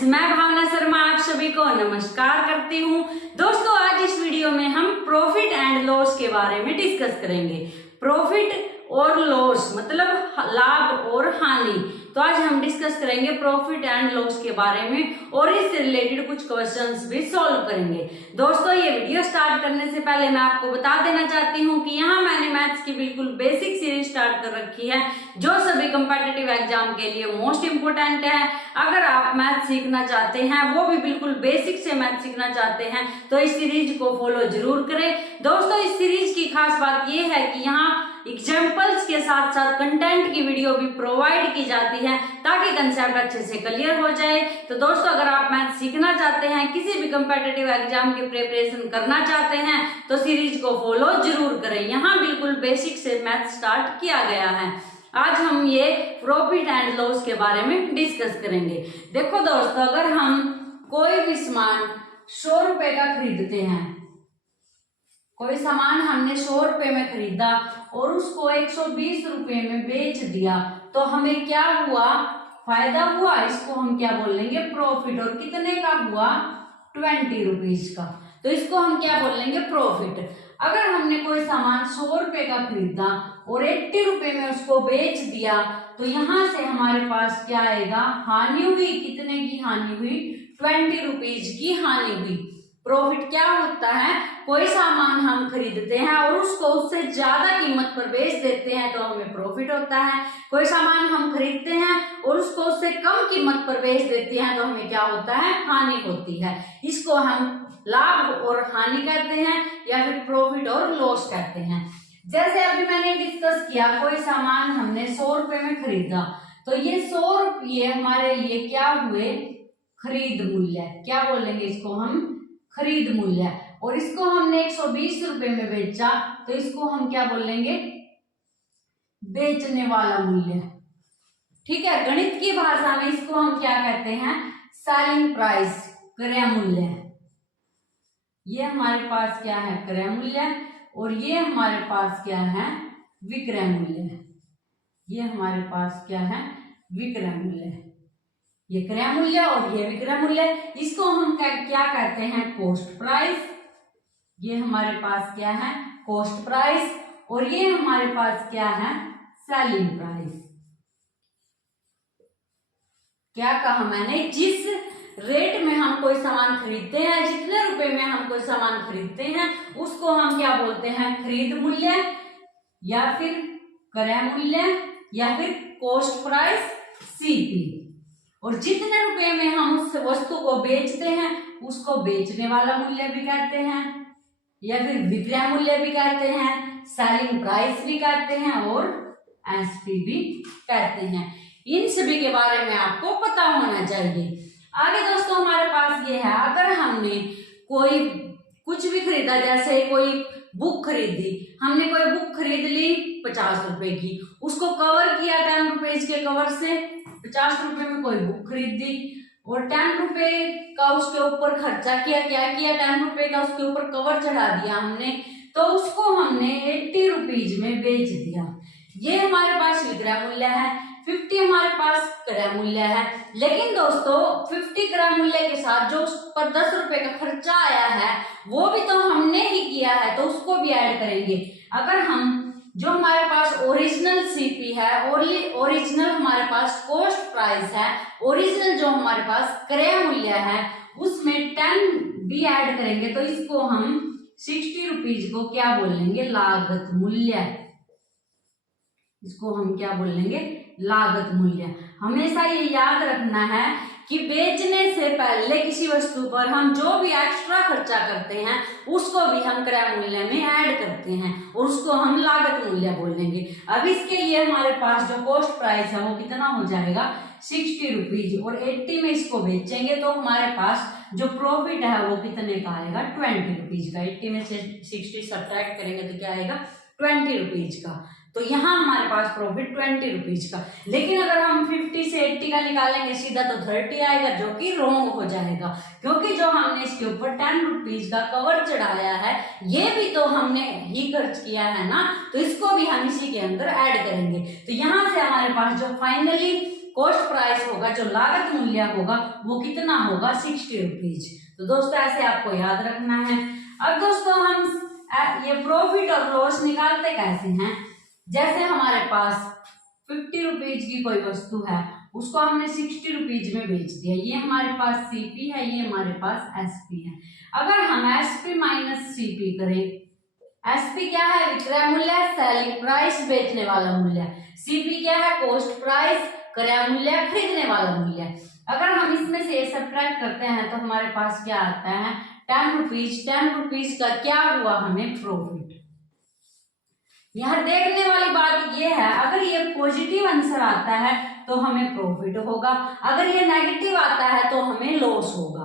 Friends, मैं भावना शर्मा आप सभी को नमस्कार करती हूँ। दोस्तों, आज इस वीडियो में हम प्रॉफिट एंड लॉस के बारे में डिस्कस करेंगे। प्रॉफिट और लॉस मतलब लाभ और हानि। तो आज हम डिस्कस करेंगे प्रॉफिट एंड लॉस के बारे में और इससे रिलेटेड कुछ क्वेश्चंस भी सॉल्व करेंगे। दोस्तों, ये वीडियो स्टार्ट करने से पहले मैं आपको बता देना चाहती हूँ कि यहाँ मैंने मैथ्स की बिल्कुल बेसिक सीरीज स्टार्ट कर रखी है, जो सभी कंपेटिटिव एग्जाम के लिए मोस्ट इंपोर्टेंट है। अगर आप मैथ सीखना चाहते हैं, वो भी बिल्कुल बेसिक से मैथ सीखना चाहते हैं, तो इस सीरीज को फॉलो जरूर करें। दोस्तों, इस सीरीज की खास बात यह है कि यहाँ एग्जाम्पल्स के साथ साथ कंटेंट की वीडियो भी प्रोवाइड की जाती है, ताकि कंसेप्ट अच्छे से क्लियर हो जाए। तो दोस्तों, अगर आप मैथ सीखना चाहते हैं, किसी भी कंपेटिटिव एग्जाम की प्रिपरेशन करना चाहते हैं, तो सीरीज को फॉलो जरूर करें। यहाँ बिल्कुल बेसिक से मैथ स्टार्ट किया गया है। आज हम ये प्रॉफिट एंड लॉस के बारे में डिस्कस करेंगे। देखो दोस्तों, अगर हम कोई भी सामान 100 रुपए का खरीदते हैं, कोई सामान हमने 100 रुपए में खरीदा और उसको 120 रुपए में बेच दिया, तो हमें क्या हुआ? फायदा हुआ। इसको हम क्या बोलेंगे? प्रॉफिट। और कितने का हुआ? 20 रुपीज का। तो इसको हम क्या बोलेंगे? प्रॉफिट। अगर हमने कोई सामान 100 रुपए का खरीदा और 80 रुपए में उसको बेच दिया, तो यहां से हमारे पास क्या आएगा? हानि हुई। कितने की हानि हुई? 20 रुपीज की हानि हुई। प्रॉफिट क्या होता है? कोई सामान हम खरीदते हैं और उसको उससे ज्यादा कीमत पर बेच देते हैं, तो हमें प्रॉफिट होता है। कोई सामान हम खरीदते हैं और उसको उससे कम कीमत पर बेच देते हैं, तो हमें क्या होता है? हानि होती है। इसको हम लाभ और हानि कहते हैं, या फिर प्रॉफिट और लॉस कहते हैं। जैसे अभी मैंने डिस्कस किया, कोई सामान हमने 100 रुपए में खरीदा, तो ये 100 रुपये हमारे लिए क्या हुए? खरीद मूल्य। क्या बोलेंगे इसको हम? खरीद मूल्य। और इसको हमने 120 रुपए में बेचा, तो इसको हम क्या बोलेंगे? बेचने वाला मूल्य। ठीक है, गणित की भाषा में इसको हम क्या कहते हैं? सेलिंग प्राइस, क्रय मूल्य। ये हमारे पास क्या है? क्रय मूल्य। और ये हमारे पास क्या है? विक्रय मूल्य। ये हमारे पास क्या है? विक्रय मूल्य। ये क्रय मूल्य और ये विक्रय मूल्य। इसको हम क्या कहते हैं? Cost price. ये हमारे पास क्या है? Cost price. और ये हमारे पास क्या है? Selling price. क्या कहा मैंने? जिस रेट में हम कोई सामान खरीदते हैं, जितने रुपए में हम कोई सामान खरीदते हैं, उसको हम क्या बोलते हैं? खरीद मूल्य, या फिर क्रय मूल्य, या फिर कॉस्ट प्राइस, सीपी। और जितने रुपए में हम उस वस्तु को बेचते हैं, उसको बेचने वाला मूल्य भी कहते हैं, या फिर विक्रय मूल्य भी कहते हैं, सेलिंग प्राइस भी कहते हैं, और एसपी भी कहते हैं। इन सभी के बारे में आपको पता होना चाहिए। आगे दोस्तों, हमारे पास ये है, अगर हमने कोई कुछ भी खरीदा, जैसे कोई बुक खरीदी, हमने कोई बुक खरीद ली 50 रुपए की, उसको कवर किया 10 रुपीज के कवर से, 50 रुपए में कोई बुक खरीदी और 10 रुपए का उसके ऊपर खर्चा किया। क्या किया? 10 रुपए का उसके ऊपर कवर चढ़ा दिया हमने, तो उसको हमने 80 रुपीज में बेच दिया। ये हमारे पास विक्रय मूल्य है। 50 हमारे पास क्रय मूल्य है। लेकिन दोस्तों, 50 क्रय मूल्य के साथ जो उस पर 10 रुपए का खर्चा आया है, वो भी तो हमने ही किया है, तो उसको भी ऐड करेंगे। अगर हम जो हमारे पास ओरिजिनल सीपी है, ओरिजिनल हमारे पास कॉस्ट प्राइस है, ओरिजिनल जो हमारे पास क्रय मूल्य है, उसमें 10 भी ऐड करेंगे, तो इसको हम 60 रुपीज को क्या बोलेंगे? लागत मूल्य। इसको हम क्या बोलेंगे? लागत मूल्य। हमेशा ये याद रखना है कि बेचने से पहले किसी वस्तु पर हम जो भी एक्स्ट्रा खर्चा करते हैं, उसको भी हम क्रय मूल्य में ऐड करते हैं, और उसको हम लागत मूल्य बोलेंगे। अब इसके लिए हमारे पास जो कॉस्ट प्राइस है, वो कितना हो जाएगा? 60 रुपीज। और 80 में इसको बेचेंगे, तो हमारे पास जो प्रॉफिट है वो कितने का आएगा? 20 रुपीज का। 80 में से 60 सब्ट्रैक्ट करेंगे तो क्या आएगा? 20 रुपीज का। तो यहाँ हमारे पास प्रॉफिट 20 रुपीज का। लेकिन अगर हम 50 से 80 का निकालेंगे सीधा, तो 30 आएगा, जो कि रॉन्ग हो जाएगा, क्योंकि जो हमने इसके ऊपर 10 रुपीज का कवर चढ़ाया है, ये भी तो हमने ही खर्च किया है ना, तो इसको भी हम इसी के अंदर ऐड करेंगे। तो यहाँ से हमारे पास जो फाइनली कॉस्ट प्राइस होगा, जो लागत मूल्य होगा वो कितना होगा, 60 रुपीज। तो दोस्तों ऐसे आपको याद रखना है। अब दोस्तों हम ये प्रॉफिट और लॉस निकालते कैसे हैं। जैसे हमारे पास 50 रुपीज की कोई वस्तु है, उसको हमने 60 रुपीज में बेच दिया, ये हमारे पास सीपी है, ये हमारे पास एसपी है। अगर हम एसपी माइनस सीपी करें, एसपी क्या है, विक्रय मूल्य, सेलिंग प्राइस, बेचने वाला मूल्य, सीपी क्या है, कॉस्ट प्राइस, क्रय मूल्य, खरीदने वाला मूल्य। अगर हम इसमें से सब्ट्रैक्ट करते हैं तो हमारे पास क्या आता है, 10 रुपीज। 10 रुपीज का क्या हुआ, हमें प्रॉफिट। यहाँ देखने वाली बात ये है, अगर ये पॉजिटिव आंसर आता है तो हमें प्रॉफिट होगा, अगर ये नेगेटिव आता है तो हमें लॉस होगा।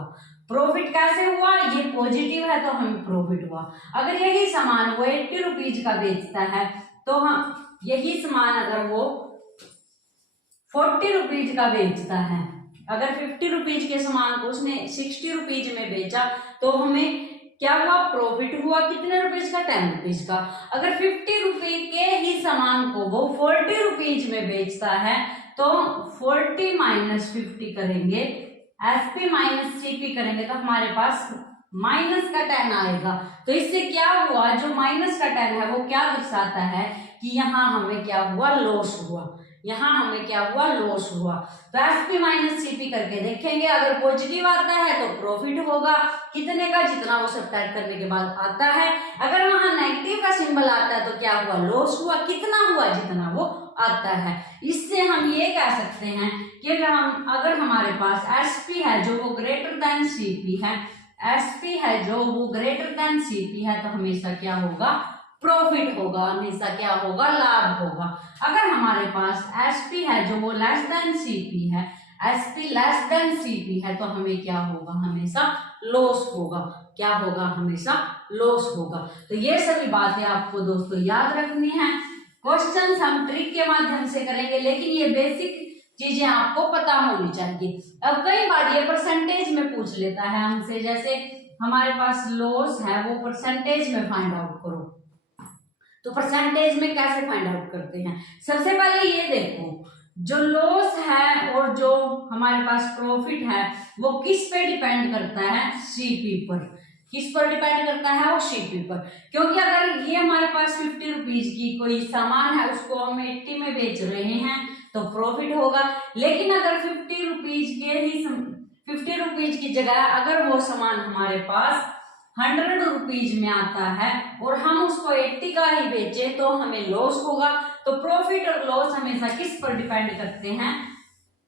प्रॉफिट कैसे हुआ, ये पॉजिटिव है तो हमें प्रॉफिट हुआ। अगर यही सामान वो 80 रुपीज का बेचता है तो हम यही सामान अगर वो 40 रुपीज का बेचता है, अगर 50 रुपीज के सामान को उसने 60 रुपीज में बेचा तो हमें क्या हुआ, प्रॉफिट हुआ। कितने रुपीज का, 10 रुपीज का। अगर 50 रुपए के ही सामान को वो 40 रुपीज में बेचता है तो 40 माइनस 50 करेंगे, एसपी माइनस सीपी करेंगे तो हमारे पास माइनस का 10 आएगा। तो इससे क्या हुआ, जो माइनस का 10 है वो क्या दर्शाता है कि यहाँ हमें क्या हुआ, लॉस हुआ, यहाँ हमें क्या हुआ, लॉस हुआ। तो एसपी माइनस सीपी करके देखेंगे, अगर पॉजिटिव आता है तो प्रॉफिट होगा, कितने का, जितना वो सब्ट्रैक्ट करने के बाद आता है। अगर वहां नेगेटिव का सिंबल आता है तो क्या हुआ, लॉस हुआ, कितना हुआ, जितना वो आता है। इससे हम ये कह सकते हैं कि अगर हमारे पास एसपी है जो वो ग्रेटर देन सीपी है, एसपी है जो वो ग्रेटर देन सीपी है, तो हमेशा क्या होगा, प्रॉफिट होगा, हमेशा क्या होगा, लाभ होगा। अगर हमारे पास एसपी है जो वो लेस देन सीपी है, एसपी लेस देन सीपी है, तो हमें क्या होगा, हमेशा लॉस होगा। क्या होगा, हमेशा लॉस होगा। तो ये सभी बातें आपको दोस्तों याद रखनी है। क्वेश्चंस हम ट्रिक के माध्यम से करेंगे, लेकिन ये बेसिक चीजें आपको पता होनी चाहिए। अब कई बार ये परसेंटेज में पूछ लेता है हमसे, जैसे हमारे पास लॉस है वो परसेंटेज में फाइंड आउट करो, तो परसेंटेज में कैसे फाइंड आउट करते हैं। सबसे पहले ये देखो, जो लॉस है और जो हमारे पास प्रॉफिट है वो किस पे डिपेंड करता है, सीपी पर। किस पर डिपेंड करता है, वो सीपी पर। क्योंकि अगर ये हमारे पास 50 रुपीज की कोई सामान है, उसको हम 80 में बेच रहे हैं तो प्रॉफिट होगा। लेकिन अगर 50 रुपीज की जगह अगर वो सामान हमारे पास 100 रुपीज में आता है और हम उसको 80 का ही बेचे तो हमें लॉस होगा। तो प्रॉफिट और लॉस हमेशा किस पर डिपेंड करते हैं,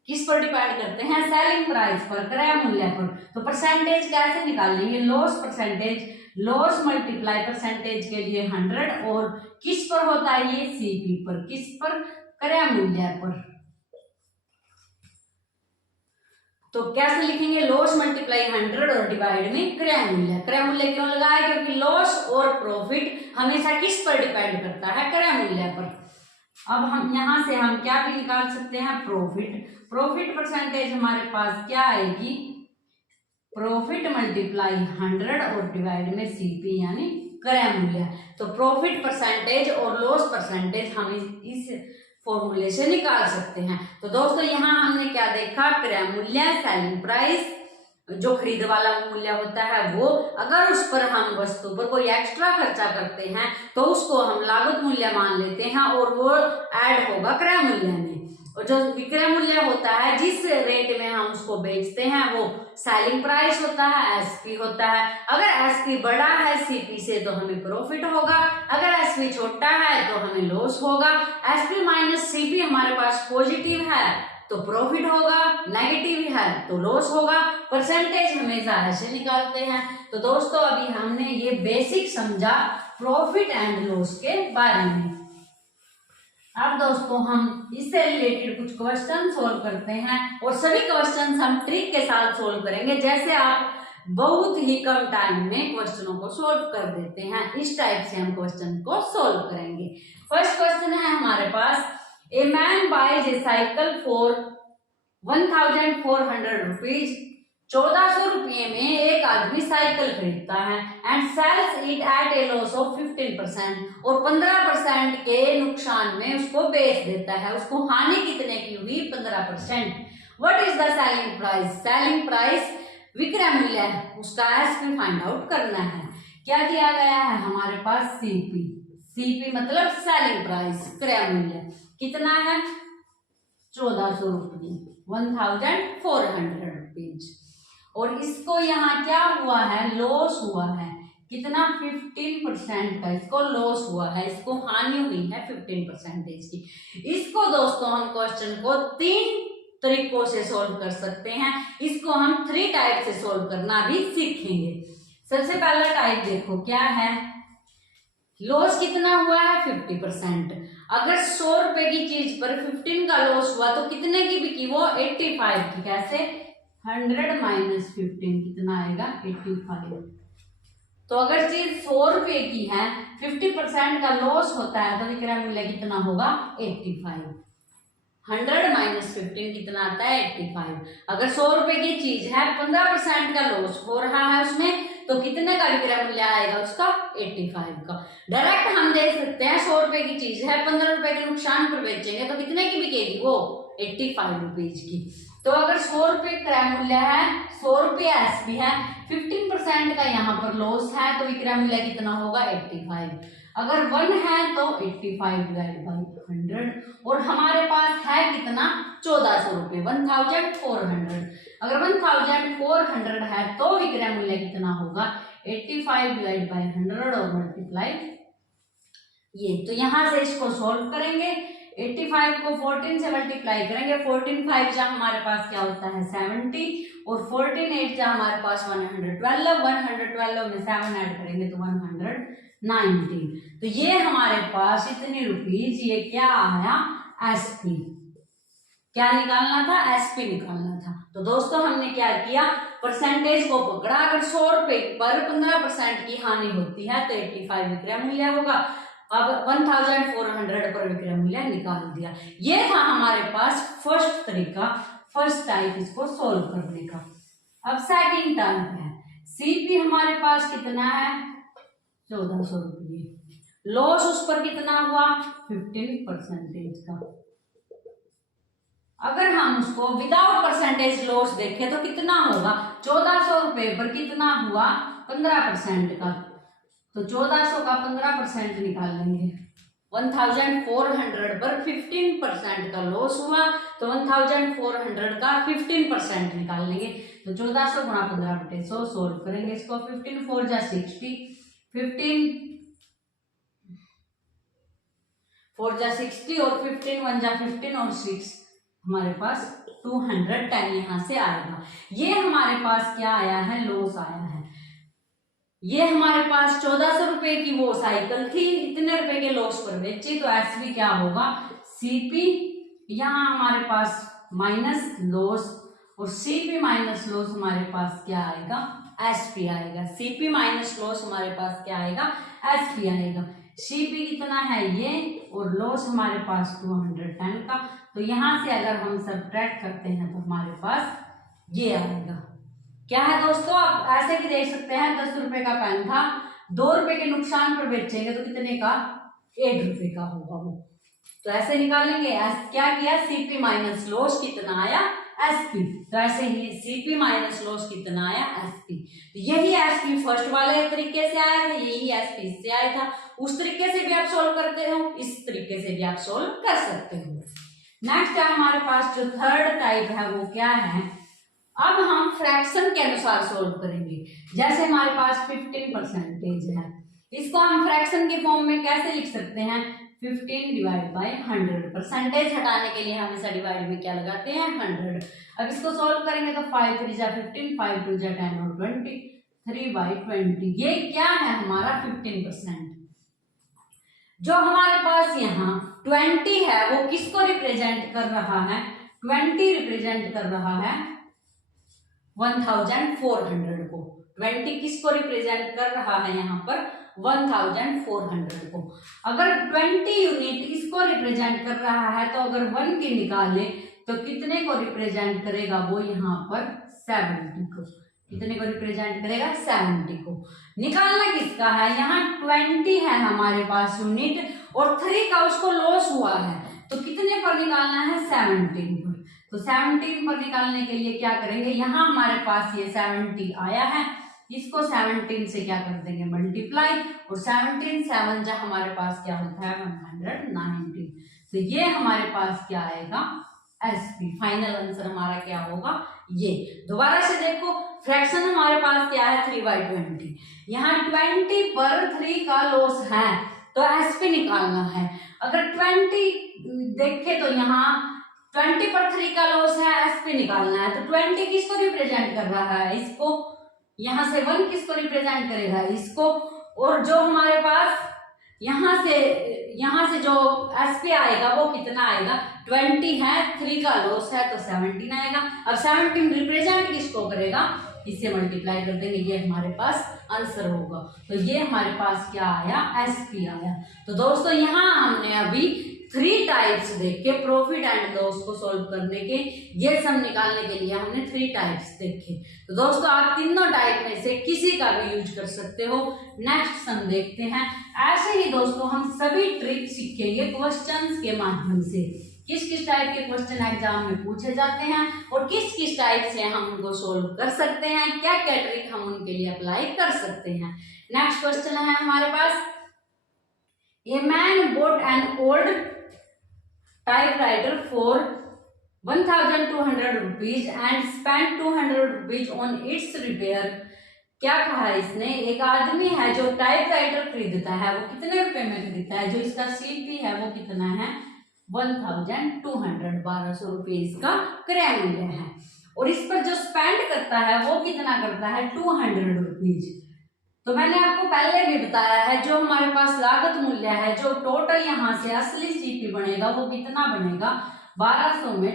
किस पर डिपेंड करते हैं, सेलिंग प्राइस पर, क्रय मूल्य पर। तो परसेंटेज कैसे निकालेंगे, loss percentage, loss multiply percentage के लिए 100 और किस पर होता है ये, सीपी पर, किस पर, क्रय मूल्य पर। तो कैसे लिखेंगे, लॉस मल्टीप्लाई 100 और डिवाइड में क्रय मूल्य। क्रय मूल्य क्यों लगाया, क्योंकि लॉस और प्रॉफिट हमेशा किस पर डिपेंड करता है, क्रय मूल्य पर। अब हम यहाँ से हम क्या भी निकाल सकते हैं, प्रॉफिट। प्रॉफिट परसेंटेज हमारे पास क्या आएगी, प्रॉफिट मल्टीप्लाई 100 और डिवाइड में सीपी यानी क्रय मूल्य। तो प्रॉफिट परसेंटेज और लॉस परसेंटेज हम इस फॉर्मूले से निकाल सकते हैं। तो दोस्तों यहाँ हमने क्या देखा, क्रय मूल्य, सेलिंग प्राइस, जो खरीद वाला मूल्य होता है वो, अगर उस पर हम वस्तु पर कोई एक्स्ट्रा खर्चा करते हैं तो उसको हम लागत मूल्य मान लेते हैं और वो ऐड होगा क्रय मूल्य में। और जो विक्रय मूल्य होता है, जिस रेट में हम उसको बेचते हैं, वो सेलिंग प्राइस होता है, एसपी होता है। अगर एसपी बड़ा है सीपी से तो हमें प्रॉफिट होगा, अगर एसपी छोटा है तो हमें लॉस होगा। एसपी माइनस सीपी हमारे पास पॉजिटिव है तो प्रॉफिट होगा, नेगेटिव है तो लॉस होगा। परसेंटेज हमेशा ऐसे निकालते हैं। तो दोस्तों अभी हमने ये बेसिक समझा प्रॉफिट एंड लॉस के बारे में। अब दोस्तों हम इससे रिलेटेड कुछ क्वेश्चन सोल्व करते हैं और सभी क्वेश्चन हम ट्रिक के साथ सोल्व करेंगे, जैसे आप बहुत ही कम टाइम में क्वेश्चनों को सोल्व कर देते हैं, इस टाइप से हम क्वेश्चन को सोल्व करेंगे। फर्स्ट क्वेश्चन है हमारे पास, a man buys a cycle for 1400 rupees 1400 रुपये में एक आदमी साइकिल खरीदता है and sells it at a loss of 15% और 15% के नुकसान में उसको बेच देता है। उसको हानि कितने की हुई? 15%। What is the selling price? Selling price विक्रय मूल्य है, उसका एसपी फाइंड आउट करना है। क्या दिया गया है हमारे पास? सीपी। सीपी मतलब सेलिंग प्राइस, क्रय मूल्य कितना है? 1400 रुपये, 1400 रुपीज। और इसको यहाँ क्या हुआ है? लॉस हुआ है। कितना? 15% का इसको लॉस हुआ है, इसको हानि हुई है 15% की। इसको दोस्तों हम क्वेश्चन को 3 तरीकों से सोल्व कर सकते हैं। इसको हम 3 टाइप से सोल्व करना भी सीखेंगे। सबसे पहला टाइप देखो क्या है? लॉस कितना हुआ है? 50%। अगर 100 रुपए की चीज पर 15 का लॉस हुआ तो कितने की बिकी वो? 85 की। कैसे? 100 माइनस 15 कितना आएगा? 85। तो अगर चीज 100 रुपए की है, 50% का लॉस होता है तो विक्रय मूल्य कितना होगा? 85। 100 माइनस 15 कितना आता है? 85। अगर 100 रुपए की चीज है, 15% का लॉस हो रहा है उसमें, तो कितने का विक्रय मूल्य आएगा उसका? 85 का। डायरेक्ट हम देख सकते हैं 100 रुपए की चीज है, 15 रुपए के नुकसान पर बेचेंगे तो कितने की बिकेगी वो? 85 रुपीज की। तो अगर 100 रुपए क्रय मूल्य है, 100 रुपये एसपी है, 15% का यहाँ पर लॉस है, तो विक्रय मूल्य कितना होगा? 85। अगर 1 है तो 85 डिवाइड बाई 100 और हमारे पास है कितना? 1400 रुपये, 1400। अगर 1400 है तो विक्रय मूल्य कितना होगा? 85 डिवाइड बाई 100 और मल्टीप्लाई ये। तो यहां से इसको सोल्व करेंगे। 85 को 14 से मल्टीप्लाई करेंगे। 14 5 जा हमारे पास क्या होता है? 70 और 14 8 जा हमारे पास 112। 112 में 7 ऐड करेंगे तो 190। तो ये हमारे पास इतनी रुपीज, ये क्या आया? एसपी। क्या निकालना था? एसपी निकालना था। तो दोस्तों हमने क्या किया? परसेंटेज को पकड़ा। अगर 100 रुपए पर 15% की हानि होती है तो 85 विक्रय मूल्य होगा। अब 1400 पर विक्रय मूल्य निकाल दिया। ये था हमारे पास फर्स्ट तरीका, फर्स्ट टाइप इसको सोल्व करने का। अब सेकंड टाइप है। सीपी हमारे पास कितना है? 1400 रुपये। लॉस उस पर कितना हुआ? 15% का। अगर हम उसको विदाउट परसेंटेज लॉस देखें तो कितना होगा? 1400 रुपये पर कितना हुआ? 15% का। तो 1400 का 15% निकाल लेंगे। 1400 पर 15% का लॉस हुआ तो 1400 का 15% निकाल लेंगे। तो 1400 गुणा 15/100 सोल्व करेंगे इसको। 15 4 जा 60, 15 4 जा 60 और 15 1 जा 15 और 6 हमारे पास 210 यहां से आएगा। ये हमारे पास क्या आया है? लॉस आया है। ये हमारे पास 1400 रुपए की वो साइकिल थी, इतने रुपए के लॉस पर बेची, तो एसपी क्या होगा? सीपी। यहाँ हमारे पास माइनस लॉस और सीपी माइनस लॉस हमारे पास क्या आएगा? एसपी आएगा। सीपी माइनस लॉस हमारे पास क्या आएगा? एसपी आएगा। सीपी कितना है? ये, और लॉस हमारे पास 210 का। तो यहां से अगर हम सब्ट्रैक्ट करते हैं तो हमारे पास ये आएगा। क्या है दोस्तों? आप ऐसे भी देख सकते हैं, 10 रुपए का पेन था, 2 रुपए के नुकसान पर बेचेंगे तो कितने का? 1 रुपए का होगा वो। तो ऐसे निकालेंगे। क्या किया? सीपी माइनस लॉस कितना आया? एसपी। तो ऐसे ही सीपी माइनस लॉस कितना आया? एसपी। तो यही एसपी फर्स्ट वाले तरीके से आया था, यही एसपी इससे आया था। उस तरीके से भी आप सोल्व करते हो, इस तरीके से भी आप सोल्व कर सकते हो। नेक्स्ट है हमारे पास जो थर्ड टाइप है वो क्या है? अब हम फ्रैक्शन के अनुसार सोल्व करेंगे। जैसे हमारे पास 15% है, इसको हम फ्रैक्शन के फॉर्म में कैसे लिख सकते हैं? 15 डिवाइड बाई 100। परसेंटेज हटाने के लिए हम इसे डिवाइड में क्या लगाते हैं? 100। अब इसको सोल्व करेंगे तो 5 3 जा 15, 5 2 जा 10 और 20, 3/20। ये क्या है? हमारा 15%। जो हमारे पास यहाँ 20 है वो किसको रिप्रेजेंट कर रहा है? 20 रिप्रेजेंट कर रहा है 1400 को। 20 किसको रिप्रेजेंट कर रहा है यहाँ पर? 1400 को। अगर 20 यूनिट इसको रिप्रेजेंट कर रहा है तो अगर 1 की निकालें तो कितने को रिप्रेजेंट करेगा वो यहाँ पर 70 को। कितने को रिप्रेजेंट करेगा 70 को। निकालना किसका है, यहाँ 20 है हमारे पास यूनिट और 3 का उसको लॉस हुआ है, तो कितने पर निकालना है 17 पर। तो 17 पर निकालने के लिए क्या करेंगे, यहाँ हमारे पास ये 70 आया है, इसको 17 से क्या कर देंगे मल्टीप्लाई, और 17 7 जा हमारे पास क्या होता है 119। तो ये हमारे पास क्या आएगा एसपी। फाइनल आंसर हमारा क्या होगा ये। दोबारा से देखो फ्रैक्शन हमारे पास क्या है 3/20। यहाँ 20 पर 3 का लॉस है तो एसपी निकालना है। अगर 20 देखे तो यहाँ 20 पर 3 का लॉस है, एसपी निकालना है। तो 20 किसको रिप्रेजेंट कर रहा है, इसको। यहाँ से 1 किसको रिप्रेजेंट करेगा, इसको। और जो हमारे पास यहाँ से जो एसपी आएगा वो कितना आएगा 20 है, 3 का लॉस है तो 17 आएगा। अब 17 रिप्रेजेंट किसको करेगा, इससे मल्टीप्लाई कर देंगे, ये हमारे पास आंसर होगा। तो ये हमारे पास क्या आया एसपी आया। तो दोस्तों यहाँ हमने अभी 3 टाइप्स देखे प्रॉफिट एंड लॉस को सॉल्व करने के, ये सब निकालने के लिए हमने 3 टाइप्स देखे। तो दोस्तों आप तीनों टाइप में से किसी का भी यूज कर सकते हो। नेक्स्ट सम देखते हैं। ऐसे ही दोस्तों हम सभी ट्रिक सीखेंगे क्वेश्चंस के माध्यम से, किस किस टाइप के क्वेश्चन एग्जाम में पूछे जाते हैं और किस किस टाइप से हम उनको सोल्व कर सकते हैं, क्या क्या ट्रिक हम उनके लिए अप्लाई कर सकते हैं। नेक्स्ट क्वेश्चन है हमारे पास, a man bought an old typewriter for 1200 rupees and spent 200 rupees on its repair। क्या कहा है इसने, एक आदमी है जो टाइपराइटर खरीदता है, वो कितने रुपए में खरीदता है, जो इसका सीपी है वो कितना है 1200 1200 रुपये इसका क्रय मूल्य है, और इस पर जो स्पेंड करता है वो कितना करता है 200 रुपीज। तो मैंने आपको पहले भी बताया है जो हमारे पास लागत मूल्य है, जो टोटल यहाँ से असली सीपी बनेगा वो कितना बनेगा 1200 में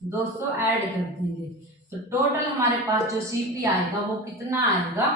200 ऐड कर देंगे, तो टोटल हमारे पास जो सीपी आएगा वो कितना आएगा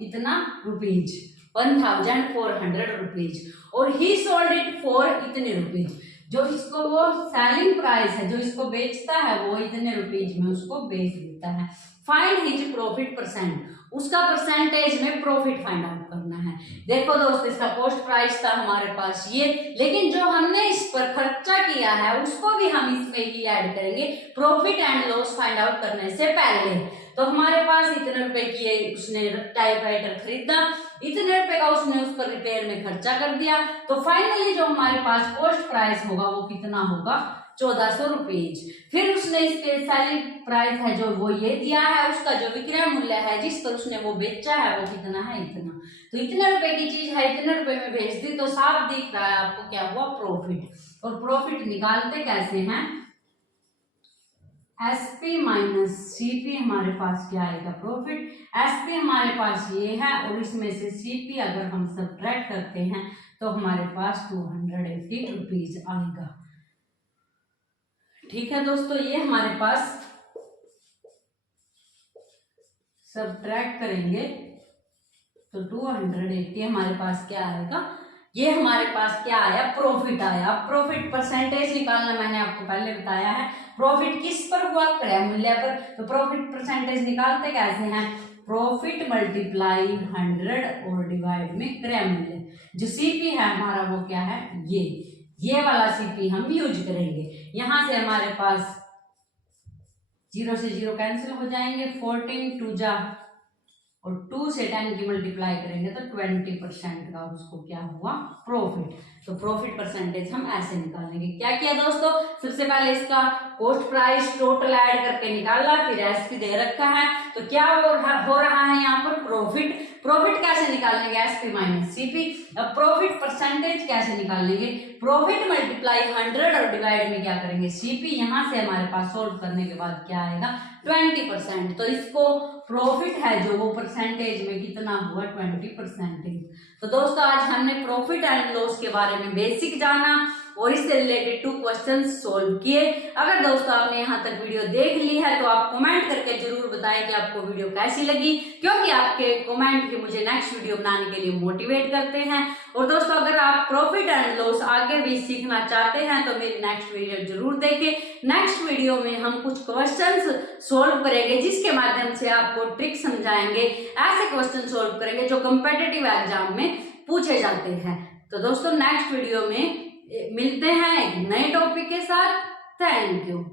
इतना रुपीज 1400 रुपीज, और ही सोल्ड इट फॉर इतने रुपीज। जो इसको वो सेलिंग प्राइस है, जो इसको बेचता है वो इतने रुपीज में उसको बेच देता है। फाइंड हिज प्रॉफिट परसेंट, उसका परसेंटेज में प्रॉफिट फाइंड आउट करना है। देखो दोस्त इसका कॉस्ट प्राइस था हमारे पास ये, लेकिन जो हमने इस पर खर्चा किया है उसको भी हम इसमें ही ऐड करेंगे profit and loss find out करने से पहले। तो हमारे पास इतने रुपए की उसने टाइपराइटर खरीदा, इतने रुपए का उसने उस पर रिपेयर में खर्चा कर दिया, तो फाइनली जो हमारे पास कॉस्ट प्राइस होगा वो कितना होगा 1400 रुपीज। फिर उसने इसके सेलिंग प्राइस है जो वो ये दिया है, उसका जो विक्रय मूल्य है जिस पर उसने वो बेचा है वो कितना है इतना। तो इतने रुपए की चीज है इतने रुपए में बेच दी, तो साफ दिख रहा है आपको क्या हुआ प्रॉफिट। और प्रॉफिट निकालते कैसे हैं, एसपी माइनस सीपी हमारे पास क्या आएगा प्रॉफिट। एसपी हमारे पास ये है और इसमें से सीपी अगर हम सब्ट्रैक्ट करते हैं तो हमारे पास 280 रुपीज आएगा। ठीक है दोस्तों, ये हमारे पास सब्ट्रैक्ट करेंगे तो 280 हमारे पास क्या आएगा, ये हमारे पास क्या आया प्रॉफिट आया। प्रॉफिट परसेंटेज निकालना मैंने आपको पहले बताया है, प्रॉफिट किस पर हुआ क्रय मूल्य पर। तो प्रॉफिट परसेंटेज निकालते कैसे हैं, प्रॉफिट मल्टीप्लाई 100 और डिवाइड में क्रय मूल्य। जो सीपी है हमारा वो क्या है ये वाला सीपी हम यूज करेंगे। यहां से हमारे पास 0 से 0 कैंसिल हो जाएंगे, 14 2 जा और 2 से 10 की मल्टीप्लाई करेंगे तो 20% का उसको क्या हुआ प्रॉफिट। तो प्रॉफिट परसेंटेज हम ऐसे निकालेंगे। क्या किया दोस्तों, सबसे पहले इसका कॉस्ट प्राइस टोटल ऐड करके निकाला, फिर एसपी दे रखा है तो क्या हो रहा है यहाँ पर प्रॉफिट। प्रॉफिट कैसे निकालेंगे, एसपी माइनस सीपी। अब प्रॉफिट परसेंटेज कैसे निकालेंगे, प्रॉफिट मल्टीप्लाई 100 और डिवाइड में क्या करेंगे सीपी। यहाँ से हमारे पास सोल्व करने के बाद क्या आएगा 20%। तो इसको प्रॉफिट है जो वो परसेंटेज में कितना हुआ 20%। तो दोस्तों आज हमने प्रॉफिट एंड लॉस के बारे में बेसिक जाना और इससे रिलेटेड 2 क्वेश्चन सोल्व किए। अगर दोस्तों आपने यहाँ तक वीडियो देख ली है तो आप कमेंट करके जरूर बताएं कि आपको वीडियो कैसी लगी, क्योंकि आपके कमेंट ही मुझे नेक्स्ट वीडियो बनाने के लिए मोटिवेट करते हैं। और दोस्तों अगर आप प्रॉफिट एंड लॉस आगे भी सीखना चाहते हैं तो मेरी नेक्स्ट वीडियो जरूर देखें। नेक्स्ट वीडियो में हम कुछ क्वेश्चंस सोल्व करेंगे जिसके माध्यम से आपको ट्रिक समझाएंगे, ऐसे क्वेश्चन सोल्व करेंगे जो कॉम्पिटिटिव एग्जाम में पूछे जाते हैं। तो दोस्तों नेक्स्ट वीडियो में मिलते हैं एक नए टॉपिक के साथ। Thank you.